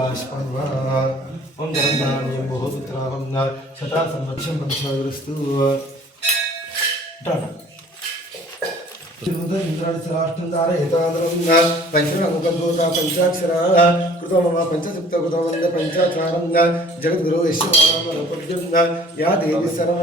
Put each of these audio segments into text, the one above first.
శ్రీరాశ్పర్వ ఓం ధనందాన్యం బహుపుత్రాహం శతా సంవత్సరం వంశావిరస్తు టాటా పంచముఖభూత పంచాక్షర కృత మమ పంచసుప్త కృత వంద పంచాచారం జగద్గురు యశ్వరామపద్యం యా దేవి సర్వ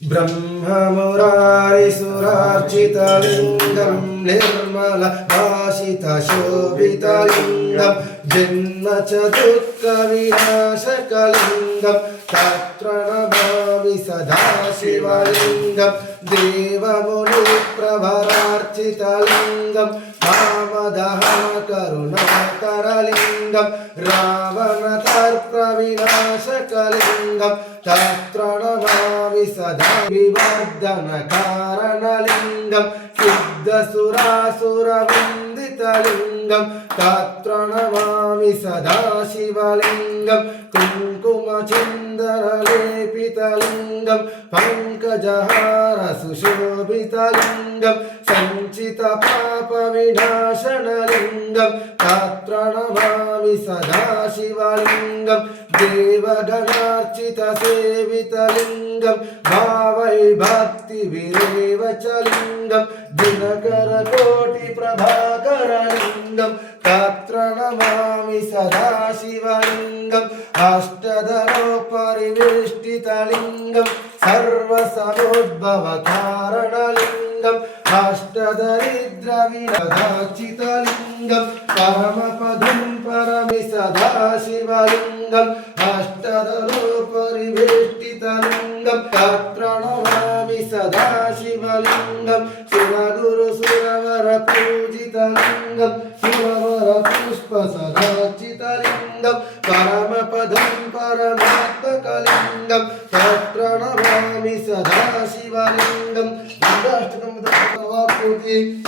ब्रह्ममुरारिसुरार्चितलिङ्गं निर्मलभाषितशोभितलिङ्गं जन्म च दुःखविनाशकलिङ्गं तत्र नमामि सदा शिवलिङ्गं देवमुनिप्रभरार्चितलिङ्गं कामदः करुणाकरलिङ्गं रावणतर्प्रविनाशकलिङ्गं तत्र नमामि सदा विवर्धनकारणलिङ्गं सिद्धसुरासुरवन्दितलिङ्गं तत्र नमामि सदा शिवलिङ्गं कुङ्कुमचन्दनलेपितलिङ्गं पङ्कजहारसुशोभितलिङ्गं सञ्चितपापविनाशनलिङ्गं तत्र नमामि सदा शिवलिङ्गं देवगणार्चितसेवितलिङ्गं भावैभक्तिविरेवचलिङ्गं दिनकरकोटिप्रभाकरलिङ्गं तत्र नमामि सदा शिवलिङ्गम् अष्टदलोपरिवेष्टितलिङ्गं सर्वसमुद्भवकारणलिङ्गम् अष्टदरिद्रविरदाचितलिङ्गं परमपदं परमि सदा शिवलिङ्गम् अष्टदलोपरिवेष्टितलिङ्गं तत्र नमामि सदा शिवलिङ्गं सुरगुरुसुरवरपूजितलिङ्गं सुरवरपुष्पसदाचितलिङ्गं परमपदं परमात्मकलिङ्गं तत्र नमामि सदा शिवलिङ्गं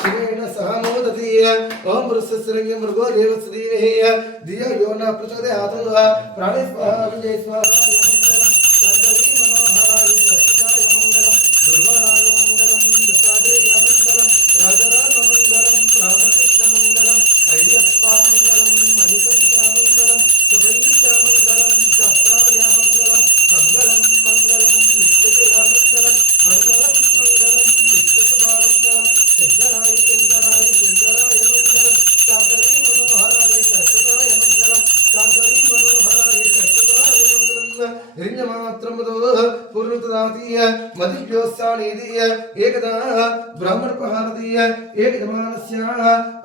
शिवेन सह मोदति ओम वृषस्रगे मृगो देवस्रीवेहि धियो यो न प्रचोदयात् प्राणे स्वाहा विजय स्वाहा एकदा ब्राह्मण पहारदीय एकदमानस्य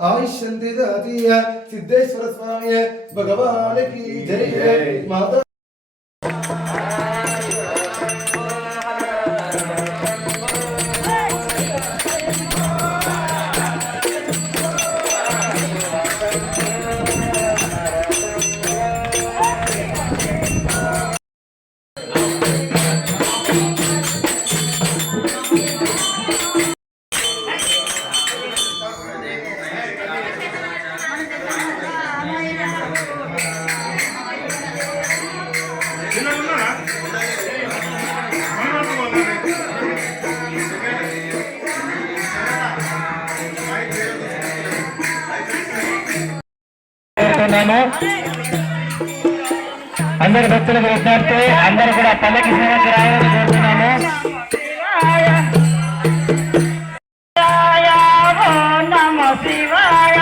आयुष्यन्ति दातीय सिद्धेश्वर स्वामी भगवान की जय माता అందరి భక్తులకు విజ్ఞప్తి అందరూ కూడా పల్లకి సేవకు రావాలని కోరుతున్నాను. నమో శివాయ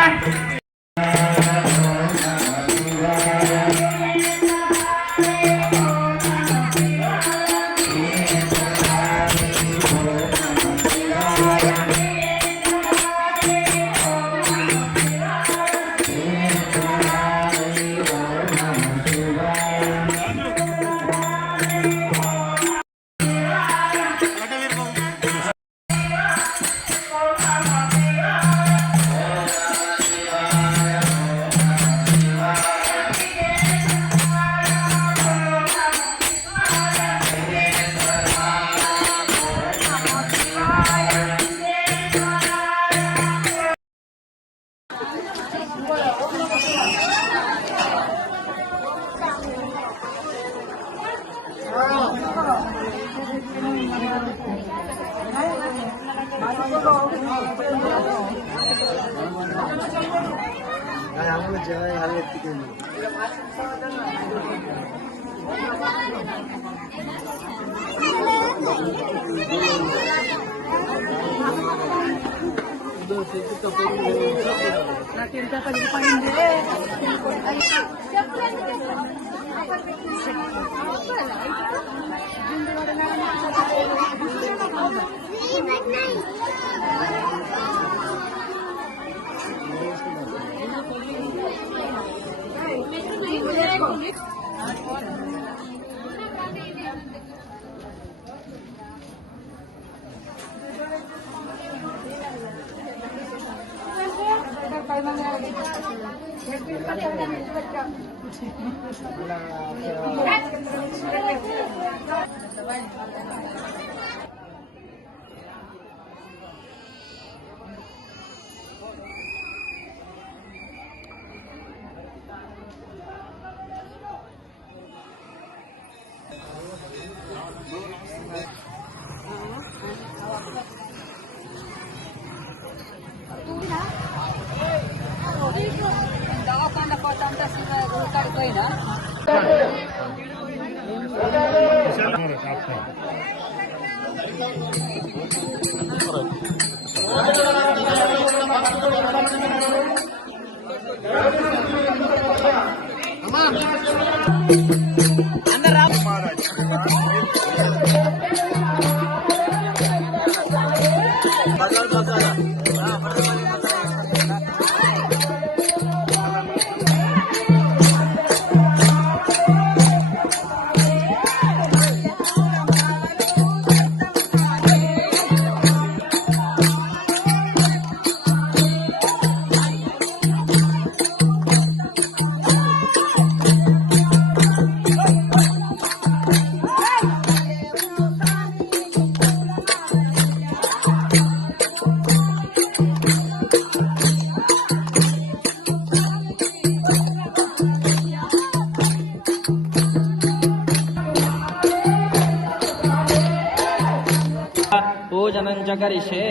పూజనం చ కరిష్యే.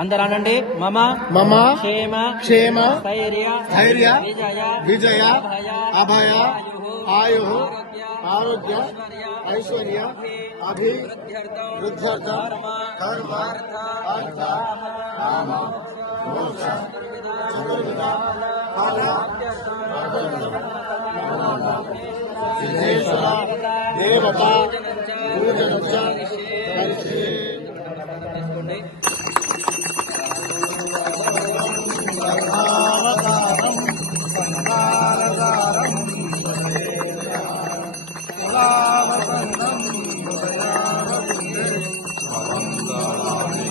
అందరూ అనండి. మమ మమ క్షేమ క్షేమ ధైర్య ధైర్య విజయ విజయ అభయ ఆయు ఆరోగ్య ఆరోగ్య ఐశ్వర్య అభి వృద్ధ్యర్థ ధర్మ అర్థ కామ మోక్ష చతుర్విధ ఫల సిద్ధేశ్వర దేవత పూజనం చ కరిష్యే. సర్వావతారం సంహారదారం కులావసంతం హృదయావబుద్ధే స్వవందనామి.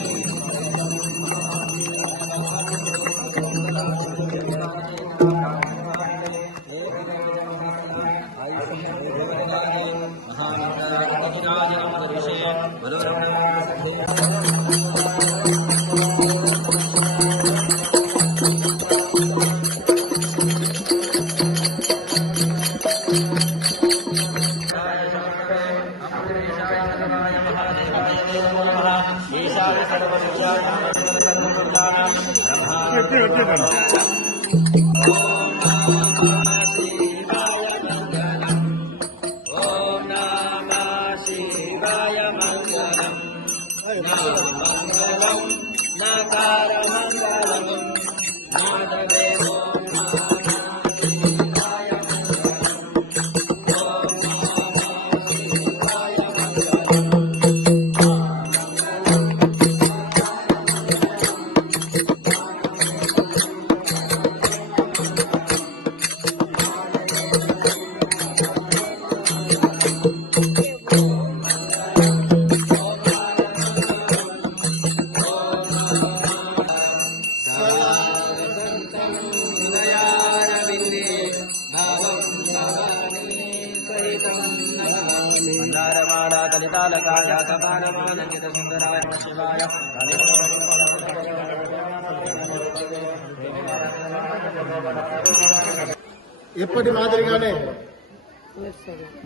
ఎప్పటి మాదిరిగానే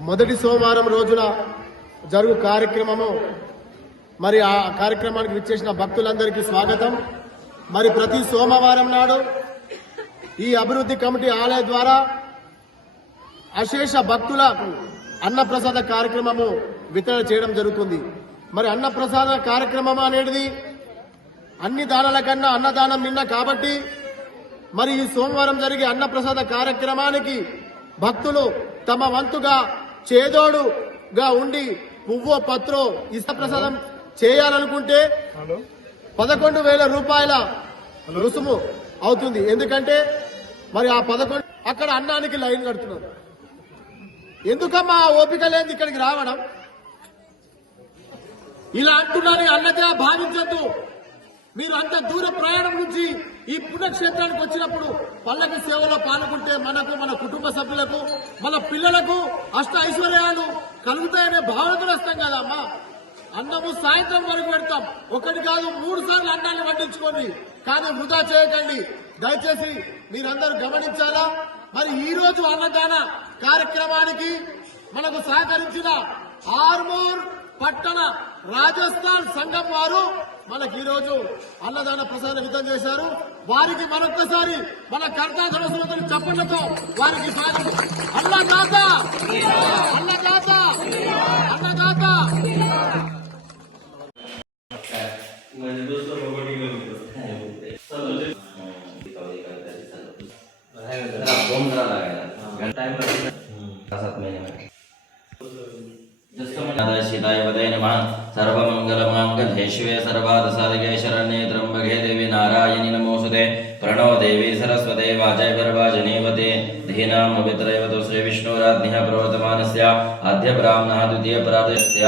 మొదటి సోమవారం రోజున జరుగు కార్యక్రమము, మరి ఆ కార్యక్రమానికి విచ్చేసిన భక్తులందరికీ స్వాగతం. మరి ప్రతి సోమవారం నాడు ఈ అభివృద్ధి కమిటీ ఆలయ ద్వారా అశేష భక్తులకు అన్నప్రసాద కార్యక్రమము వితరణ చేయడం జరుగుతుంది. మరి అన్నప్రసాద కార్యక్రమం అనేది అన్ని దానాల కన్నా అన్నదానం నిన్న కాబట్టి మరి ఈ సోమవారం జరిగే అన్నప్రసాద కార్యక్రమానికి భక్తులు తమ వంతుగా చేదోడుగా ఉండి పువ్వో పత్రో ఇష్ట ప్రసాదం చేయాలనుకుంటే 11,000 రూపాయల రుసుము అవుతుంది. ఎందుకంటే మరి ఆ 11 అక్కడ అన్నానికి లైన్ కడుతున్నారు. ఎందుకమ్మా ఓపిక లేదు ఇక్కడికి రావడం? ఇలా అంటున్నారని అన్నగా భావించద్దు. మీరు అంత దూర ప్రయాణం నుంచి ఈ పుణ్యక్షేత్రానికి వచ్చినప్పుడు పల్లకి సేవలో పాల్గొంటే మనకు, మన కుటుంబ సభ్యులకు, మన పిల్లలకు అష్ట ఐశ్వర్యాలు కలుగుతాయనే భావనతో వస్తాం కదా అమ్మా. అన్నము సాయంత్రం వరకు పెడతాం, 1 కాదు 3 సార్లు అన్నాన్ని వడ్డించుకోండి. కానీ వృధా చేయకండి, దయచేసి మీరందరూ గమనించాలా. మరి ఈ రోజు అన్నదాన కార్యక్రమానికి మనకు సహకరించిన ఆర్మూర్ పట్టణ రాజస్థాన్ సంఘం వారు మనకి ఈ రోజు అన్నదాన ప్రసాదం వితం చేశారు. వారికి మరొక్కసారి మన కర్తాధనసులతో చప్పట్లతో వారికి స్వాగతం. అన్నదాత అన్నదాత అన్నదాత. शिवाय वदय नमः। सर्वमंगलमांगल्ये शिवे सर्वार्थसाधिके शरण्ये त्र्यंबके देवी नारायणी नमोस्तुते। प्रणव देवी सरस्वती वाजय वरवाजनीवते धीनां पवित्रैवतो श्री विष्णुराज्ञः प्रवर्तमानस्य आद्य ब्राह्मणः द्वितीय प्रातस्य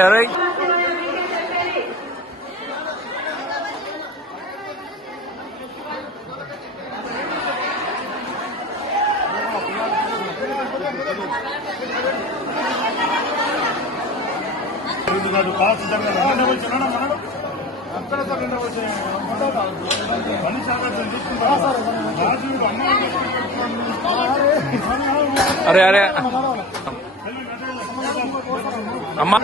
अरे अरे अरे अम्मा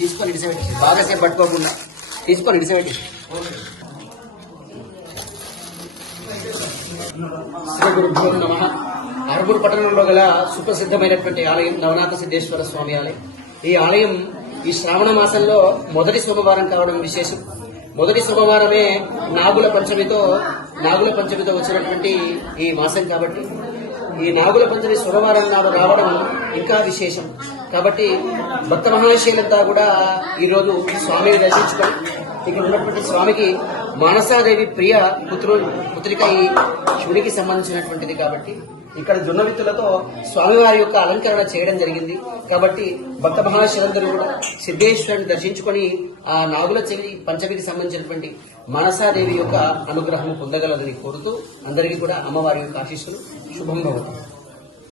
తీసుకొని ఇడిసిపెట్టి బాగా సేపు పట్టుకోకుండా తీసుకొని ఇడిసిపెట్టి. శ్రీ గురుభ్యో నమః. అరగూరు పట్టణంలో గల సుప్రసిద్ధమైనటువంటి ఆలయం నవనాథ సిద్ధేశ్వర స్వామి ఆలయం. ఈ ఆలయం ఈ శ్రావణ మాసంలో మొదటి సోమవారం కావడం విశేషం. మొదటి సోమవారమే నాగుల పంచమితో వచ్చినటువంటి ఈ మాసం కాబట్టి ఈ నాగుల పంచమి సోమవారం నాడు రావడం ఇంకా విశేషం. కాబట్టి భక్త మహాశయులంతా కూడా ఈరోజు స్వామిని దర్శించుకొని ఇక్కడ ఉన్నటువంటి స్వామికి మానసాదేవి ప్రియ పుత్రిక ఈ శివుడికి సంబంధించినటువంటిది. కాబట్టి ఇక్కడ జొన్న విత్తులతో స్వామివారి యొక్క అలంకరణ చేయడం జరిగింది. కాబట్టి భక్త మహాశయులందరూ కూడా సిద్ధేశ్వరుని దర్శించుకొని ఆ నాగుల పంచమికి సంబంధించినటువంటి మానసాదేవి యొక్క అనుగ్రహం పొందగలదని కోరుతూ అందరికీ కూడా అమ్మవారి యొక్క ఆశీస్సులు శుభం భవతి.